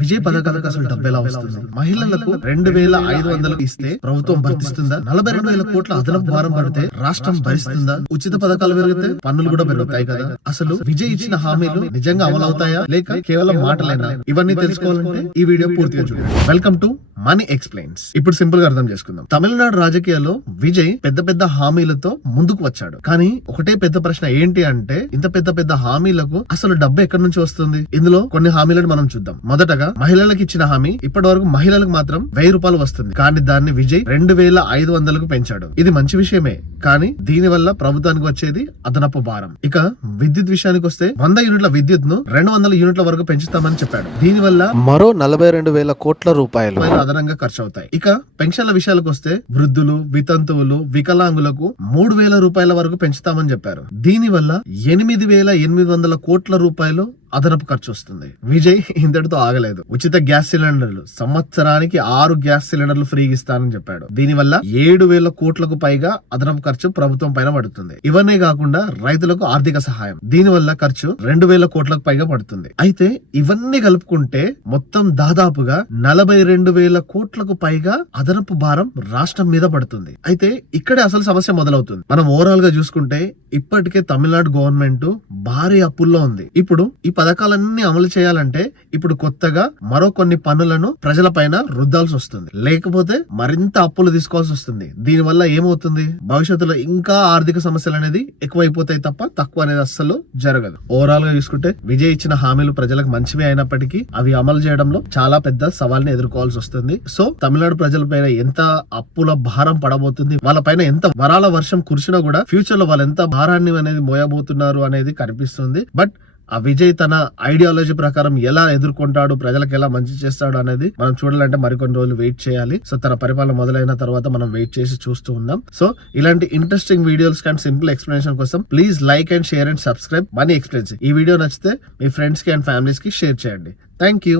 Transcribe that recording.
విజయ్ పథకాలకు అసలు డబ్బు ఎలా వస్తుంది? మహిళలకు 2,500 ఇస్తే ప్రభుత్వం భర్తిస్తుందా? 42,000 కోట్ల అదనపు భారం పడితే రాష్ట్రం భరిస్తుందా? ఉచిత పథకాలు పెరిగితే పన్నులు కూడా పెరుగుతాయి కదా. అసలు విజయ్ ఇచ్చిన హామీలు నిజంగా అమలు అవుతాయా లేక కేవలం మాటలేనా? ఇవన్నీ తెలుసుకోవాలంటే ఈ వీడియో పూర్తిగా చూడండి. Welcome to money explains. ఇప్పుడు సింపుల్ గా అర్థం చేసుకుందాం. తమిళనాడు రాజకీయాల్లో విజయ్ పెద్ద పెద్ద హామీలతో ముందుకు వచ్చాడు. కానీ ఒకటే పెద్ద ప్రశ్న ఏంటి అంటే, ఇంత పెద్ద పెద్ద హామీలకు అసలు డబ్బు ఎక్కడి నుంచి వస్తుంది? ఇందులో కొన్ని హామీలను మనం చూద్దాం. మొదటగా మహిళలకు ఇచ్చిన హామీ, ఇప్పటి వరకు మహిళలకు మాత్రం 1,000 రూపాయలు వస్తుంది. కానీ దాన్ని విజయ్ 2,500కు పెంచాడు. ఇది మంచి విషయమే, కానీ దీని వల్ల ప్రభుత్వానికి వచ్చేది అదనపు భారం. ఇక విద్యుత్ విషయానికి వస్తే 100 యూనిట్ల విద్యుత్ ను 200 యూనిట్ల వరకు పెంచుతామని చెప్పాడు. దీని వల్ల మరో 42,000 కోట్ల రూపాయలు అదనంగా ఖర్చు అవుతాయి. ఇక పెన్షన్ల విషయాలకు వస్తే వృద్ధులు, వితంతువులు, వికలాంగులకు 3,000 రూపాయల వరకు పెంచుతామని చెప్పారు. దీని వల్ల 8,800 కోట్ల రూపాయలు అదనపు ఖర్చు వస్తుంది. విజయ్ ఇంతటితో ఆగలేదు. ఉచిత గ్యాస్ సిలిండర్లు, సంవత్సరానికి 6 గ్యాస్ సిలిండర్లు ఫ్రీగా ఇస్తానని చెప్పాడు. దీనివల్ల 7,000 కోట్లకు పైగా అదనపు ఖర్చు ప్రభుత్వం పైన పడుతుంది. ఇవన్నీ కాకుండా రైతులకు ఆర్థిక సహాయం, దీనివల్ల ఖర్చు 2,000 కోట్లకు పైగా పడుతుంది. అయితే ఇవన్నీ కలుపుకుంటే మొత్తం దాదాపుగా 42,000 కోట్లకు పైగా అదనపు భారం రాష్ట్రం మీద పడుతుంది. అయితే ఇక్కడే అసలు సమస్య మొదలవుతుంది. మనం ఓవరాల్ గా చూసుకుంటే ఇప్పటికే తమిళనాడు గవర్నమెంట్ భారీ అప్పుల్లో ఉంది. ఇప్పుడు ఈ పథకాలన్నీ అమలు చేయాలంటే ఇప్పుడు కొత్తగా మరో కొన్ని పన్నులను ప్రజల పైన రుద్దాల్సి వస్తుంది. లేకపోతే మరింత అప్పులు తీసుకోవాల్సి వస్తుంది. దీని వల్ల ఏమవుతుంది, భవిష్యత్తులో ఇంకా ఆర్థిక సమస్యలు అనేది ఎక్కువైపోతాయి తప్ప తక్కువ అనేది అస్సలు జరగదు. ఓవరాల్ గా చూసుకుంటే విజయ్ ఇచ్చిన హామీలు ప్రజలకు మంచివే అయినప్పటికీ అవి అమలు చేయడంలో చాలా పెద్ద సవాల్ని ఎదుర్కోవాల్సి వస్తుంది. సో తమిళనాడు ప్రజల పైన ఎంత అప్పుల భారం పడబోతుంది, వాళ్ళ పైన ఎంత వరాల వర్షం కురిసినా కూడా ఫ్యూచర్ లో వాళ్ళు ఎంత భారాన్ని అనేది మోయబోతున్నారు అనేది కనిపిస్తుంది. బట్ ఆ విజయ్ తన ఐడియాలజీ ప్రకారం ఎలా ఎదుర్కొంటాడు, ప్రజలకు ఎలా మంచి చేస్తాడు అనేది మనం చూడాలంటే మరికొన్ని రోజులు వెయిట్ చేయాలి. సో తన పరిపాలన మొదలైన తర్వాత మనం వెయిట్ చేసి చూస్తూ ఉందాం. సో ఇలాంటి interesting videos and simple explanation కోసం please like and share and subscribe Money Explains. ఈ వీడియో నచ్చితే మీ ఫ్రెండ్స్ కి అండ్ ఫ్యామిలీస్ కి షేర్ చేయండి. Thank you.